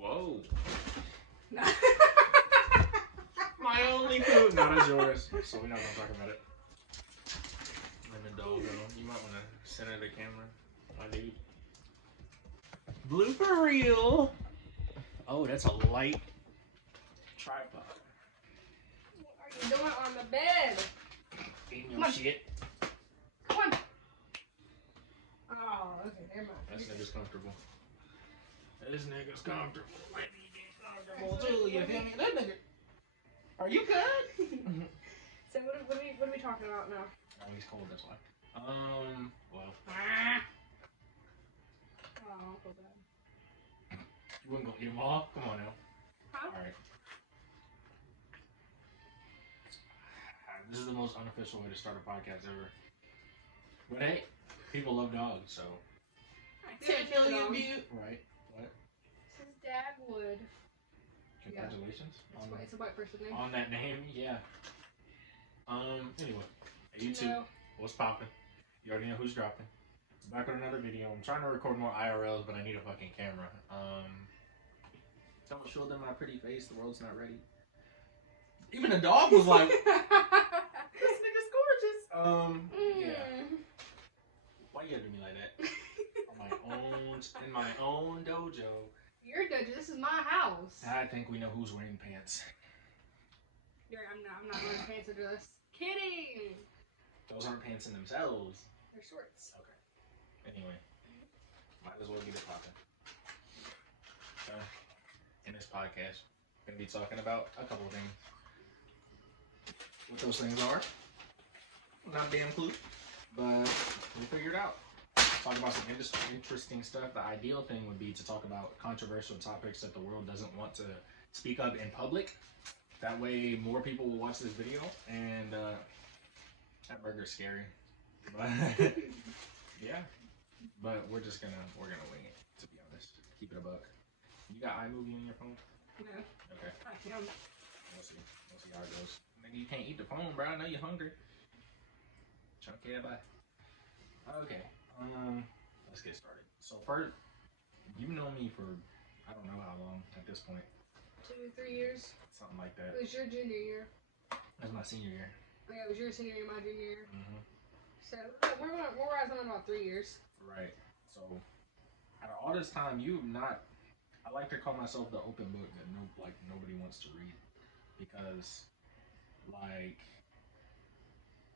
Whoa. My only food. No, that's yours. So we're not gonna talk about it. And the dog, you might want to center the camera, my dude. Blooper reel. Oh, that's a light tripod. What are you doing on the bed? Eating your shit. Come on. Oh, okay, never mind. This nigga's comfortable. This nigga's comfortable. Comfortable too, you feel me? That nigga. Are you good? So what are we talking about now? Oh, he's cold, that's why. Well. Oh, so bad. You wouldn't go eat them all? Come on now. Huh? Alright. This is the most unofficial way to start a podcast ever. But hey, people love dogs, so. 10 million views. Right. What? His dad would. Congratulations. Yeah. It's a white person name. On that name, yeah. Anyway. Hey, you two. No. What's poppin'? You already know who's dropping. Back with another video. I'm trying to record more IRLs, but I need a fucking camera. Don't show them my pretty face. The world's not ready. Even the dog was like, this nigga's gorgeous. Yeah. Why you gotta do me like that? In my own dojo. Your dojo. This is my house. I think we know who's wearing pants. I'm not wearing pants under this. Kidding. Those aren't pants in themselves. They're shorts. Okay. Anyway, might as well get it popping. In this podcast, we're gonna be talking about a couple of things. What those things are, not a damn clue, but we'll figure it out. Talk about some interesting stuff. The ideal thing would be to talk about controversial topics that the world doesn't want to speak of in public. That way, more people will watch this video. And that burger's scary, but yeah. But we're gonna wing it. To be honest, keep it a buck. You got iMovie on your phone? No. Okay. I can. We'll see how it goes. Nigga, you can't eat the phone, bro. I know you're hungry. Chunky, bye. Okay. Let's get started. So first, you know me for I don't know how long at this point. 2, 3 years. Something like that. It was your junior year. That's my senior year. Yeah, it was your senior year, my junior year. Mm-hmm. So we're rising on about 3 years. Right. So out of all this time, I like to call myself the open book that nobody wants to read, because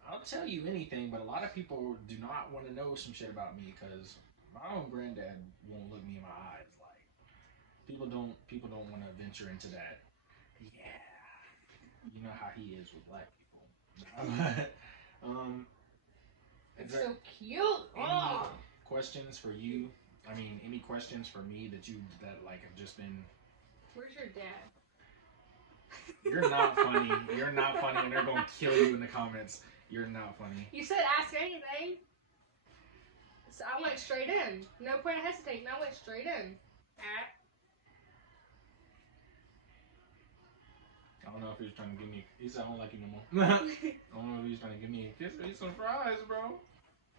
I'll tell you anything, but a lot of people do not want to know some shit about me, because my own granddad won't look me in my eyes. Like people don't want to venture into that. Yeah, you know how he is with black people. It's so cute. Oh. Questions for you? I mean, any questions for me that have just been? Where's your dad? You're not funny. You're not funny, and they're gonna kill you in the comments. You're not funny. You said ask anything. So I went straight in. No point in hesitating. I went straight in. I don't know if he was trying to give me. He said I don't like you no more. I don't know if he was trying to give me a kiss or eat some fries, bro.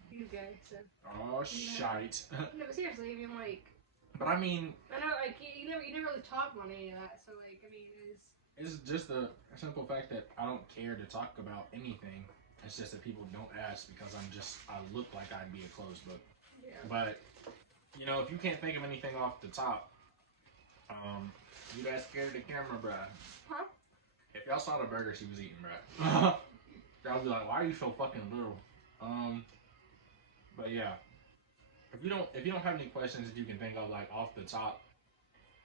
He's gay, so. Oh, shite. No, but seriously, I mean, like. But I mean. I know, like, you never really talk about any of that, so, like, I mean, it's just a simple fact that I don't care to talk about anything. It's just that people don't ask because I look like I'd be a closed book. Yeah. But, you know, if you can't think of anything off the top, you that scared of the camera, bruh. Huh? If y'all saw the burger she was eating, bruh, y'all would be like, why are you so fucking little? But yeah, if you don't have any questions that you can think of like off the top,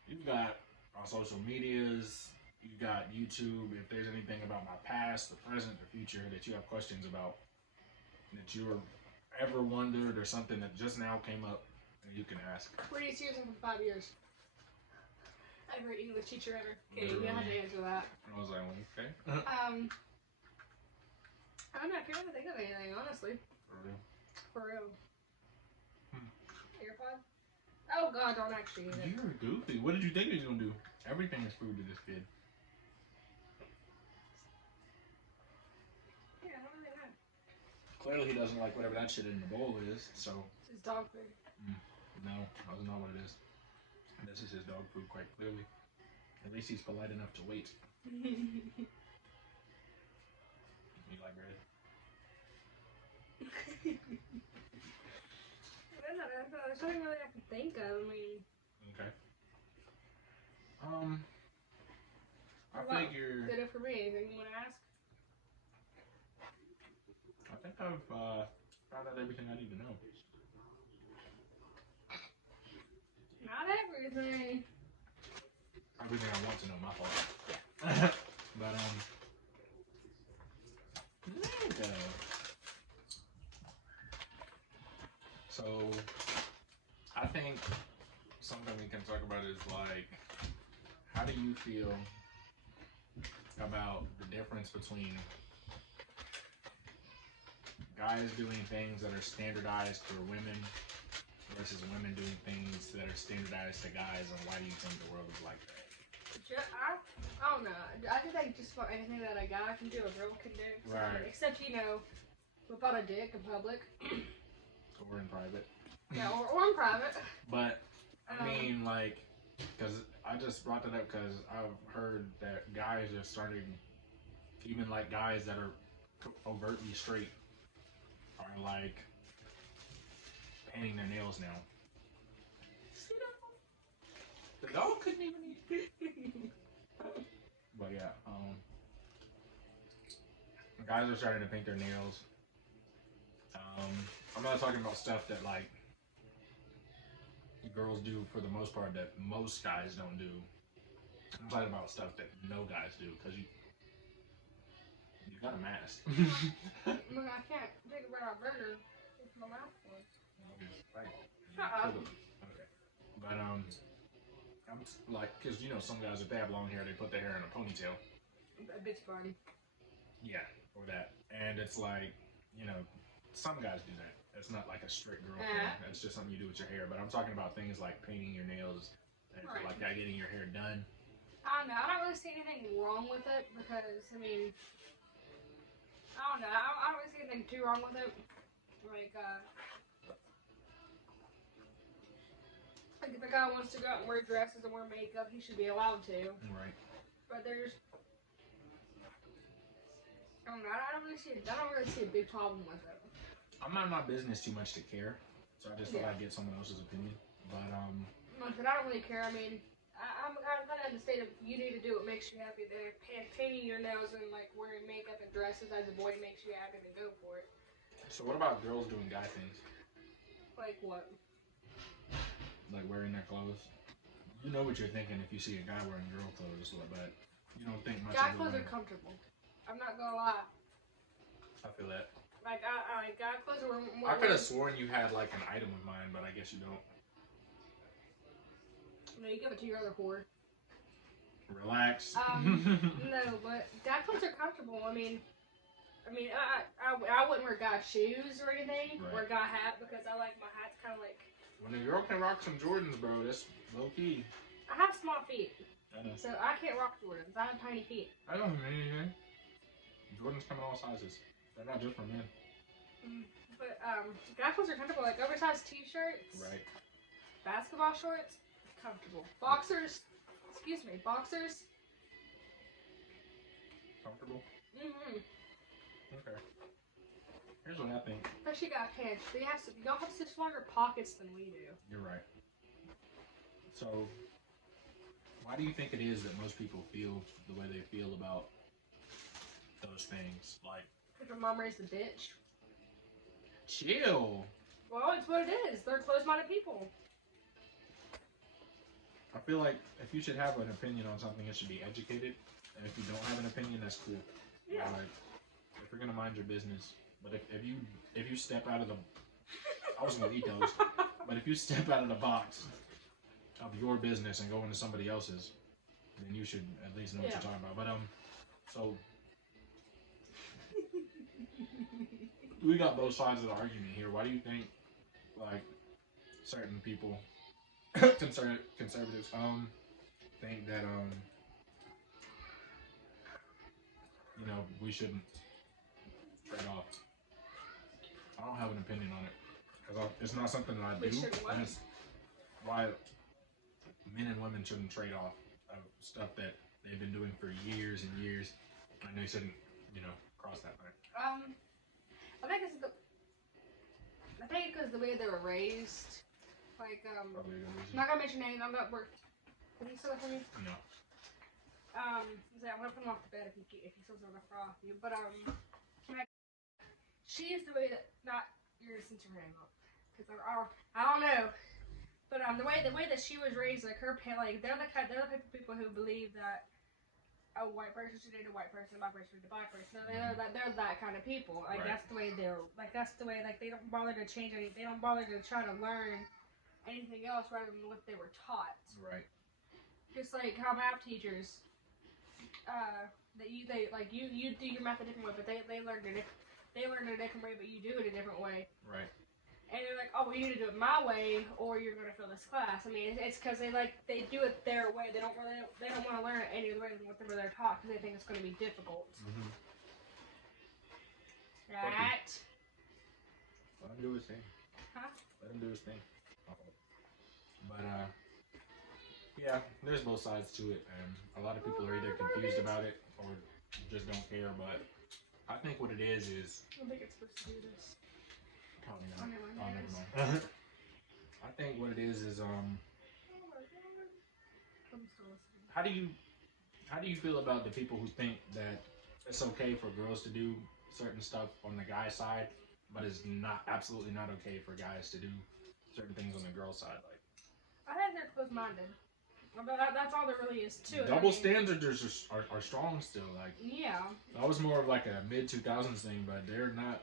you've got our social medias, you got YouTube. If there's anything about my past, the present, the future that you have questions about, that you ever wondered, or something that just now came up, you can ask. Where do you see yourself in 5 years? Every English teacher ever. Okay, you don't have to answer that. I was like, okay. I don't know. I can't really think of anything, honestly. For real. AirPod? Oh god, don't actually eat it. You're goofy. What did you think he was gonna do? Everything is food to this kid. Yeah, I don't really know. Clearly he doesn't like whatever that shit in the bowl is, so. It's his dog food. No, that's not what it is. This is his dog food, quite clearly. At least he's polite enough to wait. You like bread? There's nothing really I can think of. I mean, Okay. I what about figure. good enough for me? Anything you want to ask? I think I've found out everything I need to know. Not everything. Everything I want to know, my fault. But there you go. So I think something we can talk about is like, how do you feel about the difference between guys doing things that are standardized for women versus women doing things that are standardized to guys, and why do you think the world is like that? I don't know. I just think just about anything that a guy can do, a girl can do. Right. Except, you know, without a dick in public. Or in private. Yeah, or in private. But, I mean, like, because I just brought that up because I've heard that guys are starting, even like guys that are overtly straight, are like painting their nails now. The dog couldn't even eat. But yeah, guys are starting to paint their nails. I'm not talking about stuff that like girls do for the most part that most guys don't do. I'm talking about stuff that no guys do because you got a mask. Look, I can't take a bite out of burger. It's my last one. Right. Shut up. Okay. But I'm like, because you know some guys, if they have long hair, they put their hair in a ponytail. A bitch party. Yeah, or that. And it's like, you know, some guys do that. It's not like a strict girl thing. It's just something you do with your hair. But I'm talking about things like painting your nails and like that, getting your hair done. I don't know. I don't really see anything wrong with it because, I mean, I don't know. I don't really see anything too wrong with it. Like if a guy wants to go out and wear dresses and wear makeup, he should be allowed to. Right. But there's, I don't know. I don't really see a big problem with it. I'm not in my business too much to care, so I just thought I'd get someone else's opinion. But I don't really care. I mean, I'm kind of in the state of you need to do what makes you happy. There, painting your nails and like wearing makeup and dresses as a boy makes you happy. Then go for it. So what about girls doing guy things? Like what? Like wearing their clothes. You know what you're thinking if you see a guy wearing girl clothes, but you don't think much. Guy clothes are comfortable. I'm not gonna lie. I feel that. Like guy clothes are more. I could have sworn you had like an item of mine, but I guess you don't. No, you give it to your other whore. Relax. No, but guy clothes are comfortable. I mean, I wouldn't wear guy shoes or anything, or a guy hat because I like my hats kind of like. When a girl can rock some Jordans, bro, that's low key. I have small feet, I know. so I can't rock Jordans. I have tiny feet. I don't mean anything. Jordans come in all sizes. They're not just for men. But guy clothes are comfortable, like oversized t-shirts, right? Basketball shorts, comfortable. Boxers, boxers. Comfortable. Okay. Here's what I think. Especially guy pants. Y'all have such longer pockets than we do. You're right. So, why do you think it is that most people feel the way they feel about those things? Like, because your mom raised a bitch. Chill. Well, it's what it is. They're closed-minded people. I feel like if you should have an opinion on something, it should be educated. And if you don't have an opinion, that's cool. Yeah. Like, if you're gonna mind your business, but if you step out of the, I was gonna eat those, but if you step out of the box of your business and go into somebody else's, then you should at least know what you're talking about. But so we got both sides of the argument here. Why do you think, like, certain people, conservatives, think that you know, we shouldn't trade off? I don't have an opinion on it because it's not something that I do. And it's why men and women shouldn't trade off of stuff that they've been doing for years and years, and they shouldn't, cross that line. I think it's because the way they were raised. Like, Probably a good I'm reason. not gonna mention names. I'm not work. Can you still for me? No. I'm gonna put him off the bed if he still gonna fall off you. But like, she is the way that not your sense of name up because I don't know. But the way that she was raised, like her like they're the type of people who believe that a white person should date a white person, a black person should date a black person. They're that kind of people. Like Right. that's the way like they don't bother to change anything. They don't bother to try to learn anything else rather than what they were taught. Right. Just like how math teachers, that you do your math a different way, but they learned it a different way, but you do it a different way. Right. And they're like, oh, well, you need to do it my way, or you're gonna fail this class. I mean, it's because they do it their way. They don't want to learn it any other way than what they're taught because they think it's going to be difficult. Mm-hmm. Right? Let him do his thing. Huh? Let him do his thing. But yeah, there's both sides to it, and a lot of people are either confused about it or just don't care. But I think what it is I don't think it's supposed to do this. probably not. Oh, never mind. Oh, never mind. I think what it is I'm still listening. how do you feel about the people who think that it's okay for girls to do certain stuff on the guy side, but it's absolutely not okay for guys to do certain things on the girl side? Like, I think they're closed-minded. That's all there really is to it. double standards are strong still. Like, Yeah. that was more of like a mid 2000s thing, but they're not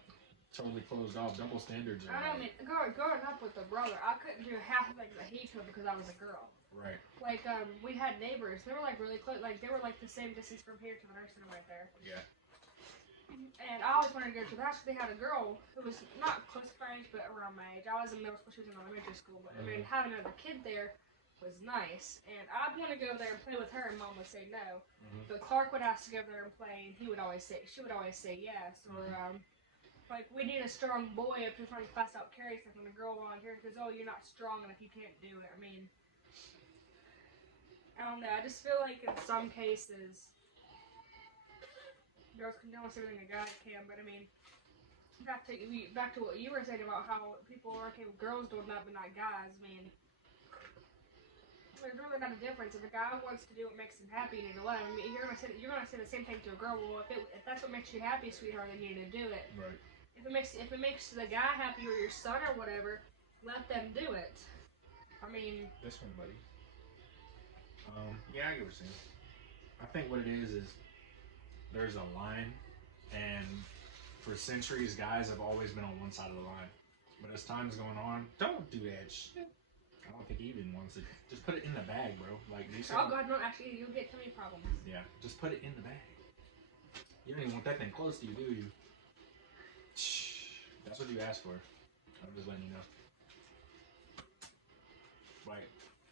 totally closed off. Double standards are I don't mean growing up with a brother, I couldn't do half of things that he could because I was a girl. right. Like we had neighbors. They were like really close. Like they were like the same distance from here to the nursing home right there. Yeah. And I always wanted to go to the house because they had a girl who was not close to my age, but around my age. I was in middle school. She was in elementary school. But I mean, having another kid there was nice. And I'd want to go there and play with her, and Mom would say no. Mhm. But Clark would ask to go there and play, and she would always say yes. Or like we need a strong boy up in front of the class out carry stuff, and the girl volunteers because you're not strong enough, you can't do it. I mean, I don't know. I just feel like in some cases, girls can do almost everything a guy can. But I mean, back to what you were saying about how people are okay with girls doing that, but not guys. I mean, there's really not a difference. If a guy wants to do what makes him happy, you need to let him. I mean, you're gonna say the same thing to a girl. Well, if that's what makes you happy, sweetheart, then you need to do it. Right. If it makes the guy happy or your son or whatever, let them do it. I mean, This one, buddy. Yeah, I get what you're saying. I think what it is there's a line, and for centuries, guys have always been on one side of the line. But as time's going on, don't do that shit. I don't think he even wants it. Just put it in the bag, bro. Like, oh God, no! Actually, you'll get too many problems. Yeah, just put it in the bag. You don't even want that thing close to you, do you? That's what you asked for. I'm just letting you know. Like,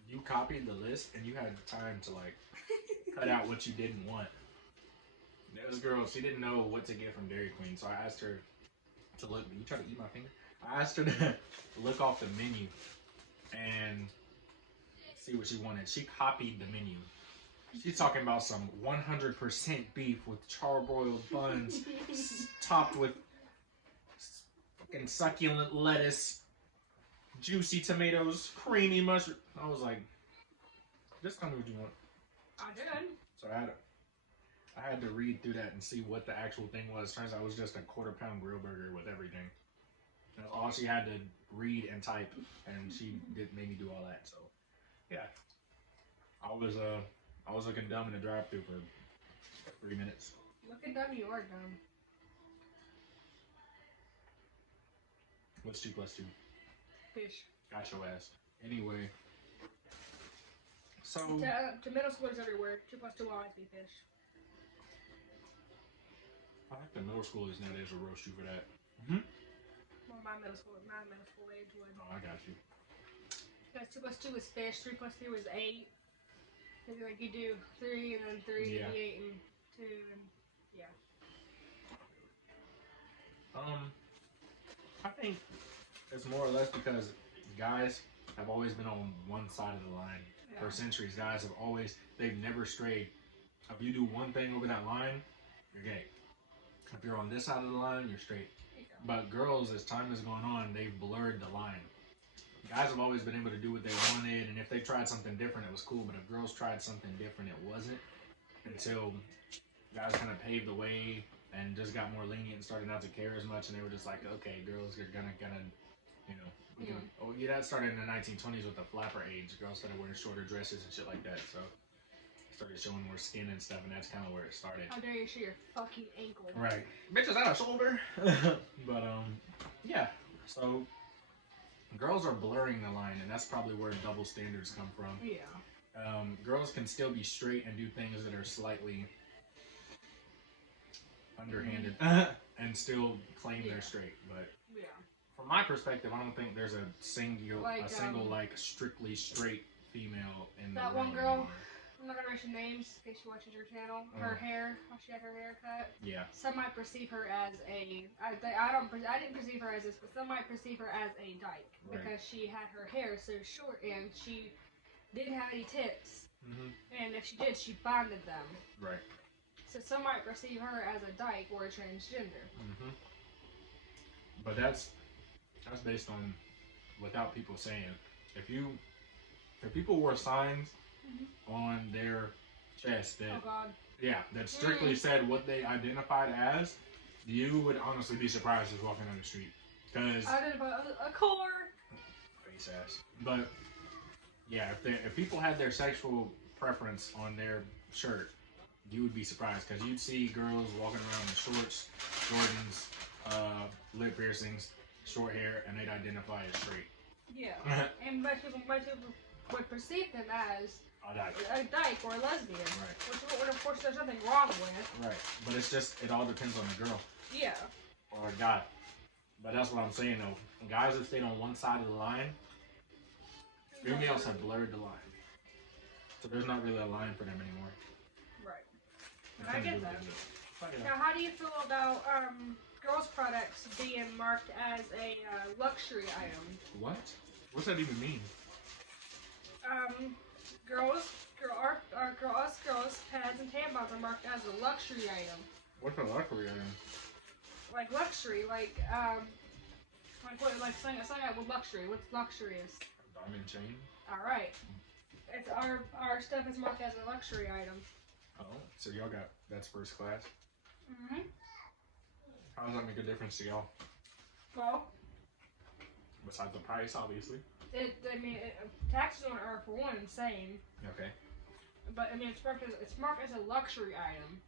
you copied the list and you had time to like cut out what you didn't want. This girl, she didn't know what to get from Dairy Queen, so I asked her to look. You try to eat my finger? I asked her to look off the menu and see what she wanted. She copied the menu. She's talking about some 100% beef with charbroiled buns topped with fucking succulent lettuce, juicy tomatoes, creamy mushroom. I was like, just tell me what you want. I did. So I had to read through that and see what the actual thing was. Turns out it was just a quarter-pound grill burger with everything. That's all she had to read and type, and she made me do all that. So, yeah, I was looking dumb in the drive-thru for 3 minutes. Looking dumb, you are dumb. What's 2 plus 2? Fish. Got your ass. Anyway, so To middle schoolers everywhere, 2 plus 2 will always be fish. I think the middle schoolers nowadays will roast you for that. Well, my middle school age would. Oh, I got you. Because 2 plus 2 is fish, 3 plus 3 was 8. Maybe like you do 3 and then 3, Yeah. 8 and 2 and yeah. I think it's more or less because guys have always been on one side of the line, for centuries. Guys have always, they've never strayed. If you do one thing over that line, you're gay. If you're on this side of the line, you're straight. But girls, as time has gone on, they've blurred the line. Guys have always been able to do what they wanted, and if they tried something different, it was cool. But if girls tried something different, it wasn't. Until guys kind of paved the way and just got more lenient and started not to care as much, and they were just like, okay, girls are gonna, you know, we can, oh yeah, that started in the 1920s with the flapper age. Girls started wearing shorter dresses and shit like that, so started showing more skin and stuff, and that's kind of where it started. How dare you show your fucking ankle? Right, bitch, is that a shoulder? But yeah, so girls are blurring the line, and that's probably where double standards come from. Yeah. Girls can still be straight and do things that are slightly underhanded and still claim they're straight. But from my perspective, I don't think there's a single, strictly straight female in that the one world girl. anymore. I'm not gonna mention names in case she watches your channel. Her hair, how she had her hair cut. Yeah. Some might perceive her as a. I didn't perceive her as this, but some might perceive her as a dyke because she had her hair so short and she didn't have any tits. And if she did, she bonded them. Right. So some might perceive her as a dyke or a transgender. But that's based on without people saying. If people wore signs on their chest that that strictly said what they identified as, you would honestly be surprised as walking down the street. Because a core. Face ass. But yeah, if people had their sexual preference on their shirt, you would be surprised because you'd see girls walking around in shorts, Jordans, lip piercings, short hair, and they'd identify as straight. Yeah, and most people would perceive them as a dyke or a lesbian, which of course there's nothing wrong with. Right, but it's just, it all depends on the girl. Yeah. Or a guy. But that's what I'm saying though. Guys have stayed on one side of the line. Females have blurred the line. So there's not really a line for them anymore. Right. I get that. Yeah. Now, how do you feel about girls' products being marked as a luxury item? What? What's that even mean? Us girls, pads and tampons are marked as a luxury item. What's a luxury item? Like luxury, like something with luxury. What's luxurious? Diamond chain. All right. It's our stuff is marked as a luxury item. Oh, so y'all got, that's first class? How does that make a difference to y'all? Well, besides the price, obviously. Taxes on it are for one insane. Okay. But I mean, it's marked as a luxury item.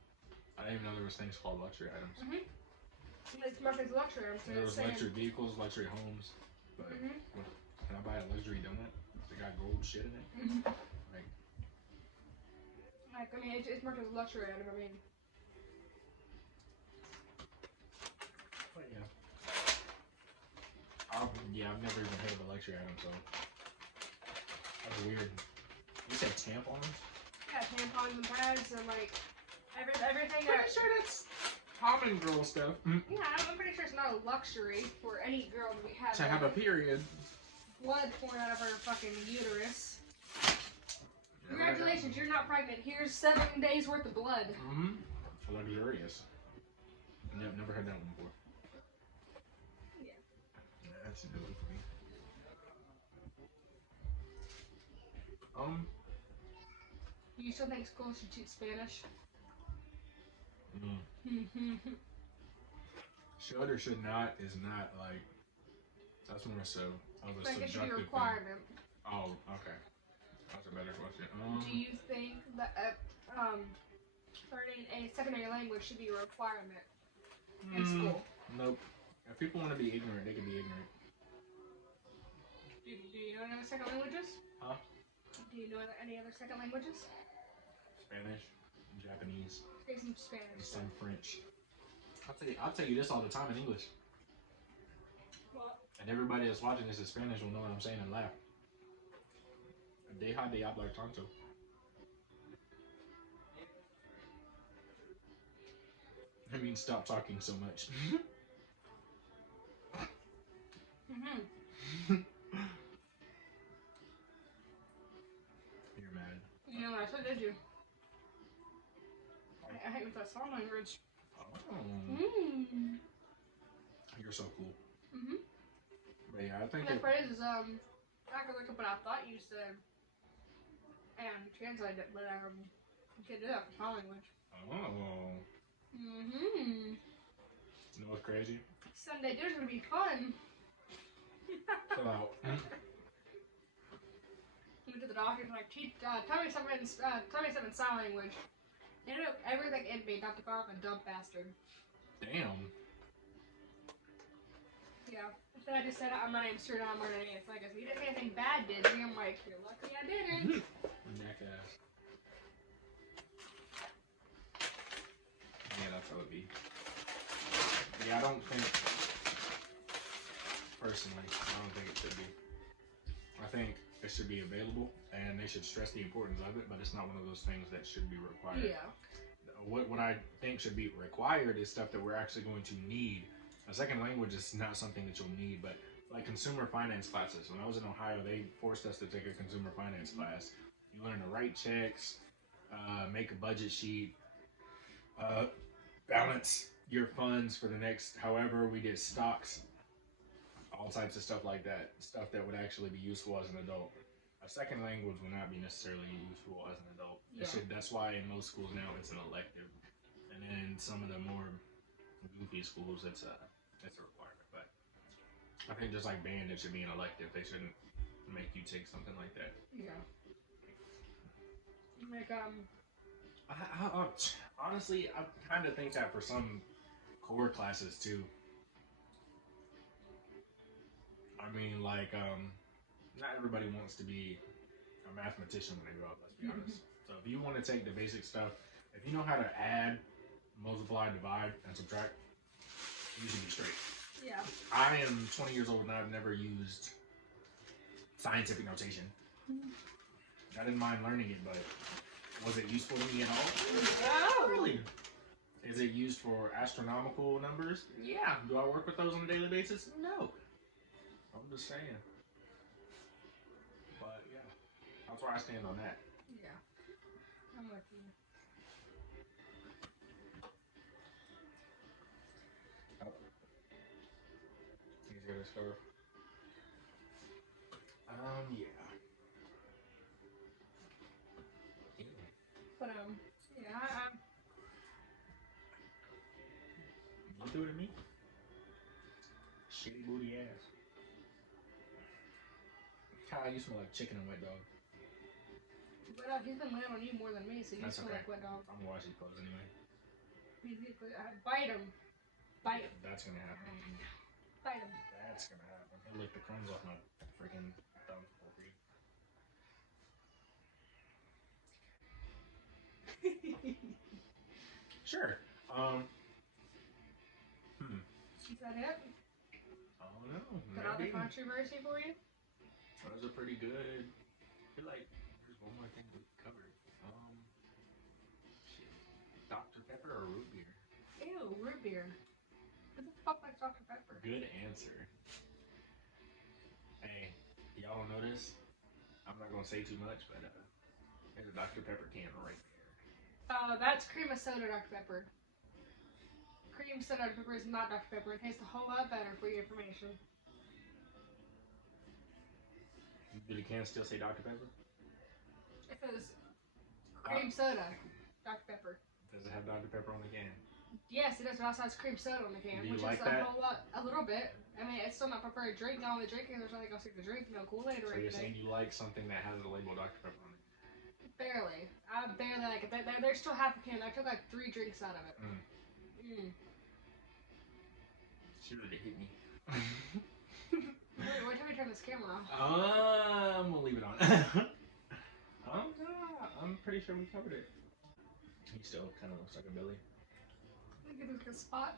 I didn't even know there was things called luxury items. It's marked as a luxury item. So there was luxury vehicles, luxury homes. But what, can I buy a luxury donut? They got gold shit in it. It's marked as a luxury item. I mean. But yeah. I've never even heard of a luxury item, so that's weird. You said tampons? Yeah, tampons and pads and everything. Pretty sure that's common girl stuff. Yeah, I'm pretty sure it's not a luxury for any girl to have a period. Blood pouring out of her fucking uterus. Congratulations, you're not pregnant. Here's 7 days worth of blood. Luxurious. I've never heard that one before. Yeah. That's new for me. You still think schools should teach Spanish? Should or should not is not like, that's more so of a subjective it should be a requirement. Thing. Oh, okay. That's a better question. Do you think that learning a secondary language should be a requirement in school? Nope. If people want to be ignorant, they can be ignorant. Do you know any other second languages? Huh? Do you know any other second languages? Spanish, Japanese. Speak some Spanish. Some French. I'll tell you this all the time in English. What? And everybody that's watching this in Spanish will know what I'm saying and laugh. Deja de hablar tanto. I mean, stop talking so much. know, I said, did you? I hate with that song language. Oh. Mmm. You're so cool. Mm-hmm. But yeah, I think That phrase is, I could look up what I thought you said and translate it, but, you can't do that for sign language. Oh. Mm-hmm. You know what's crazy? Sunday dinner's gonna be fun. Chill out. Went to the doctor and like, tell me something in sign language. They know everything in me, not to call him a dumb bastard. Damn. Yeah. So I just said, my name's Stuart, I'm learning it. It's like, you didn't say anything bad, did you? I'm like, you're lucky I didn't. Jackass. Yeah, that's how it be. Yeah, I don't think, personally, I don't think it should be. I think it should be available, and they should stress the importance of it, but it's not one of those things that should be required. Yeah. What I think should be required is stuff that we're actually going to need. A second language is not something that you'll need, but like consumer finance classes. When I was in Ohio, they forced us to take a consumer finance class. You learn to write checks, make a budget sheet, balance your funds for the next, however, we did stocks, all types of stuff like that. Stuff that would actually be useful as an adult. A second language will not be necessarily useful as an adult. Yeah. That's why in most schools now it's an elective, and then some of the more goofy schools it's a requirement. But I think just like band, it should be an elective. They shouldn't make you take something like that. Yeah. Like honestly, I kind of think that for some core classes too. I mean, like not everybody wants to be a mathematician when they grow up, let's be honest. So if you want to take the basic stuff, if you know how to add, multiply, divide, and subtract, you should be straight. Yeah. I am 20 years old and I've never used scientific notation. I didn't mind learning it, but was it useful to me at all? No. Really? Is it used for astronomical numbers? Yeah. Do I work with those on a daily basis? No. I'm just saying. But yeah, that's where I stand on that. Yeah. I'm with you. Easier to discover. Yeah. But yeah, You do it to me? Shitty booty ass. Kyle, you smell like chicken and wet dog. but he's been laying on you more than me, so you That's smell okay. like wet dog. I'm gonna wash these clothes anyway. Bite him. Bite him. That's gonna happen. Bite him. That's gonna happen. He'll lick the crumbs off my freaking thumb for free. Sure. Is that it? I don't know. Got all the Maybe. controversy for you? Those are pretty good. I feel like there's one more thing we covered. Shit. Dr. Pepper or root beer? Ew, root beer. Who the fuck likes Dr. Pepper? Good answer. Hey, y'all don't know this? I'm not gonna say too much, but there's a Dr. Pepper can right there. That's cream of soda Dr. Pepper. Cream soda Dr. Pepper is not Dr. Pepper. It tastes a whole lot better for your information. Do the can still say Dr. Pepper? It says cream soda Dr. Pepper. Does it have Dr. Pepper on the can? Yes, it does, but also has cream soda on the can. Do you which like is that? A little bit. I mean, it's still my preferred drink. Not only drinking, there's nothing else to drink. No Kool-Aid or So you're anything. saying you like something that has the label Dr. Pepper on it? Barely. I barely like it. There's still half a can. I took like 3 drinks out of it. She really hit me. Wait till we turn this camera off. We'll leave it on. I'm pretty sure we covered it. He still kind of looks like a Billy. I think it's like a spot.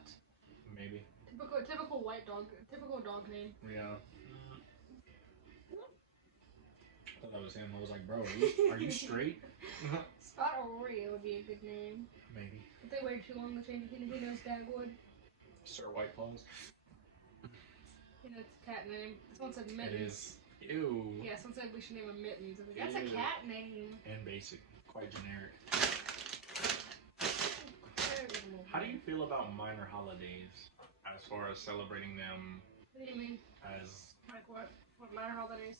Maybe. Typical white dog. Typical dog name. Yeah. I thought that was him. I was like, bro, are you straight? Spot Oreo would be a good name. Maybe. If they waited too long to change it, who knows Dad would. Sir White Claws. You know, it's a cat name. This one said Mittens. It is. Ew. Yeah, someone said we should name him Mittens. I was like, that's a cat name. And basic. quite generic. How do you feel about minor holidays as far as celebrating them? What do you mean? As like what? What minor holidays?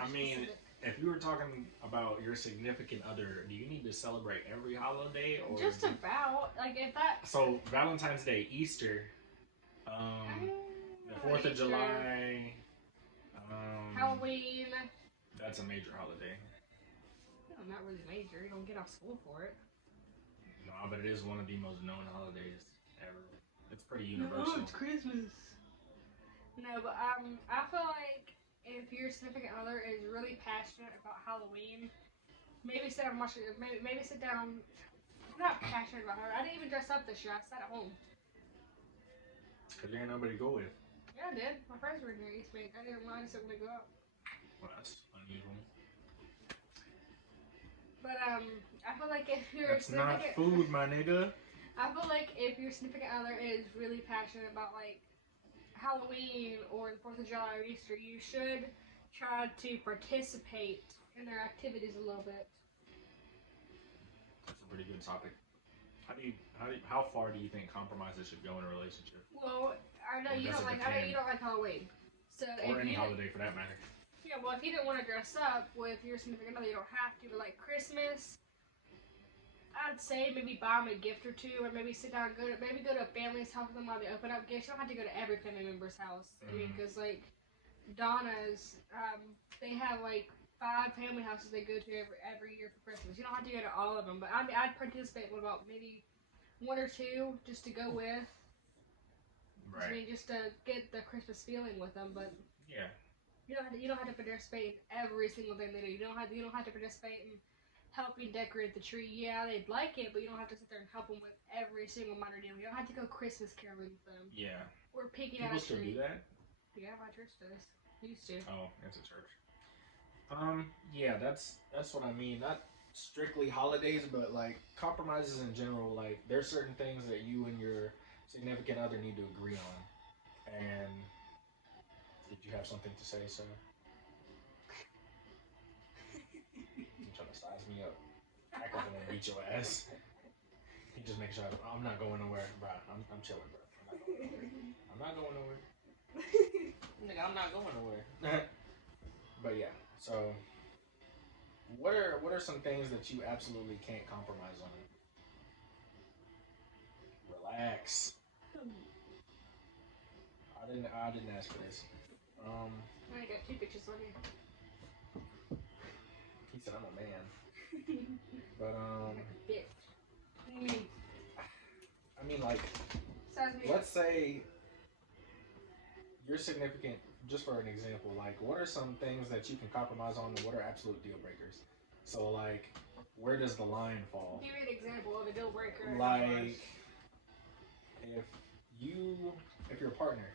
I mean, if you were talking about your significant other, do you need to celebrate every holiday or just about like if that? So Valentine's Day, Easter, the 4th of July, Halloween. That's a major holiday. No, not really major. You don't get off school for it. No, but it is one of the most known holidays ever. It's pretty universal. No, it's Christmas. No, but I feel like if your significant other is really passionate about Halloween, maybe sit down and watch it. Maybe sit down. I'm not passionate about her. I didn't even dress up this year. I sat at home. Cause there ain't nobody to go with. Yeah, I did. My friends were in here East Week. I didn't want to go out. Well, that's unusual. But I feel like if your That's not food, my nigga. I feel like if your significant other is really passionate about like Halloween or the 4th of July or Easter, you should try to participate in their activities a little bit. That's a pretty good topic. How far do you think compromises should go in a relationship? Well, I know you don't like Halloween. So or any holiday for that matter. Yeah, well, if you didn't want to dress up with your significant other, you don't have to. But like Christmas, I'd say maybe buy them a gift or two, or maybe sit down, go to a family's house with them while they open up gifts. You don't have to go to every family member's house. I mean, because like Donna's, they have like 5 family houses they go to every year for Christmas. You don't have to go to all of them, but I'd participate with about maybe 1 or 2 just to go with. Right. I mean, just to get the Christmas feeling with them, but yeah. You don't have to participate in every single thing they do. You don't have to participate in helping decorate the tree. Yeah, they'd like it, but you don't have to sit there and help them with every single minor deal. You don't have to go Christmas caroling with them. Yeah. Or picking out a tree. People still do that? Yeah, my church does. Used to. Oh, it's a church. Yeah, that's what I mean. Not strictly holidays, but like compromises in general. Like there's certain things that you and your significant other need to agree on, and. Did you have something to say, sir? You trying to size me up? Act like I'm gonna beat your ass. He just makes sure I'm not going nowhere, bro. I'm chilling, bro. I'm not going nowhere. Nigga, I'm not going nowhere. But yeah, so what are some things that you absolutely can't compromise on? Relax. I didn't ask for this. I got 2 pictures on you. He said I'm a man. But Bitch. What do you mean? I mean like let's say you're significant, just for an example, like what are some things that you can compromise on and what are absolute deal breakers? So like where does the line fall? Give me an example of a deal breaker. Like if your partner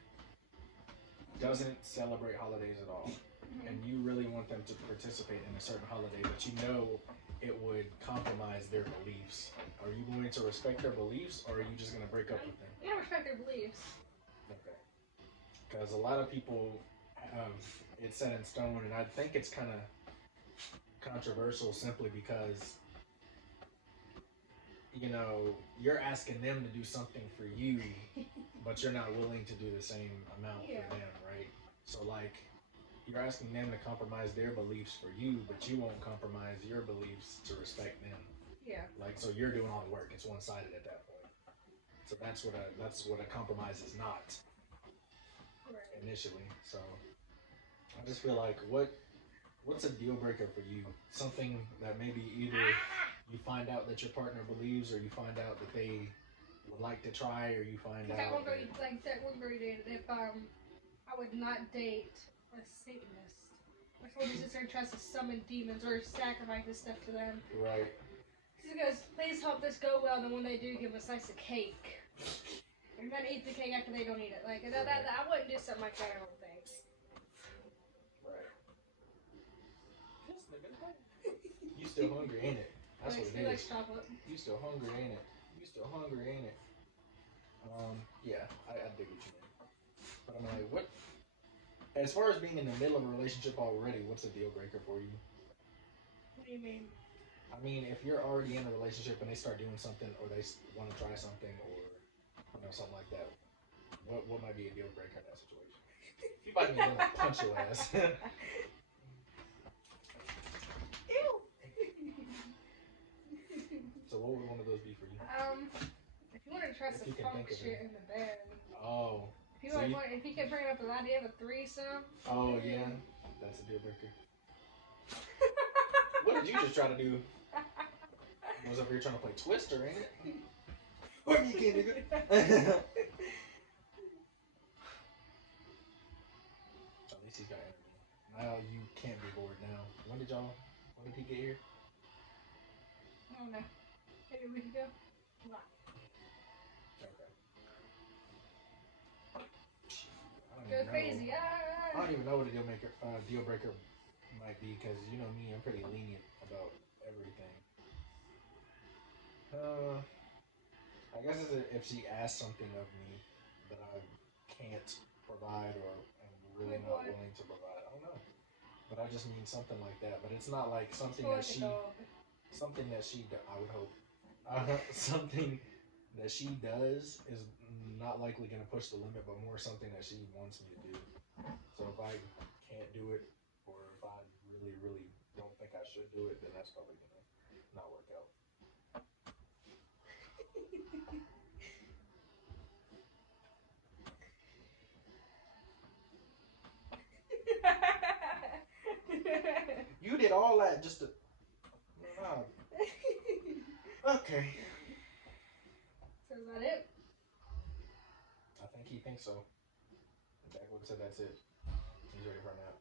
doesn't celebrate holidays at all, and you really want them to participate in a certain holiday, but you know it would compromise their beliefs, are you going to respect their beliefs, or are you just going to break up with them? You don't respect their beliefs. Okay. Because a lot of people have it set in stone, and I think it's kind of controversial simply because, you know, you're asking them to do something for you, but you're not willing to do the same amount for them, right? So like, you're asking them to compromise their beliefs for you, but you won't compromise your beliefs to respect them. Yeah. Like, so you're doing all the work. It's one-sided at that point. So that's what a compromise is not. Right. Initially. So I just feel like what's a deal breaker for you? Something that maybe either you find out that your partner believes, or you find out that they would like to try, or you find out that one girl dated, if I would not date a Satanist. Or someone who sits there and tries to summon demons or sacrifices stuff to them. Right. She goes, please help this go well, and then when they do, give them a slice of cake. And then eat the cake after they don't eat it. Like, I wouldn't do something like that, I don't think. Right. You still hungry, ain't it? That's what it is. You still hungry, ain't it? You still hungry, ain't it? Yeah, I dig what you mean. But I'm like, what? As far as being in the middle of a relationship already, what's a deal breaker for you? What do you mean? I mean, if you're already in a relationship and they start doing something, or they want to try something, or something like that, what might be a deal breaker in that situation? If you bite me, I'm gonna punch your ass. Ew. So what would one of those be for you? If you want to try If some you can funk think of shit it. in the bed. Oh. If you can bring up an idea of a threesome. Oh yeah, that's a deal breaker. What did you just try to do? I was over here trying to play Twister, ain't it? What you can, nigga? At least he's got energy. Now you can't be bored now. When did he get here? I don't know. Maybe we can go. No. Okay. Go crazy. I don't even know what a deal breaker might be, because you know me, I'm pretty lenient about everything. I guess if she asks something of me that I can't provide, or am really not willing to provide. I don't know, but I just mean something like that. But it's not like something that she, I would hope, something that she does is not likely going to push the limit, but more something that she wants me to do. So if I can't do it, or if I really, really don't think I should do it, then that's probably going to not work out. You did all that just to... Okay. So is that it? I think he thinks so. Jack would have said that's it. He's ready for a nap.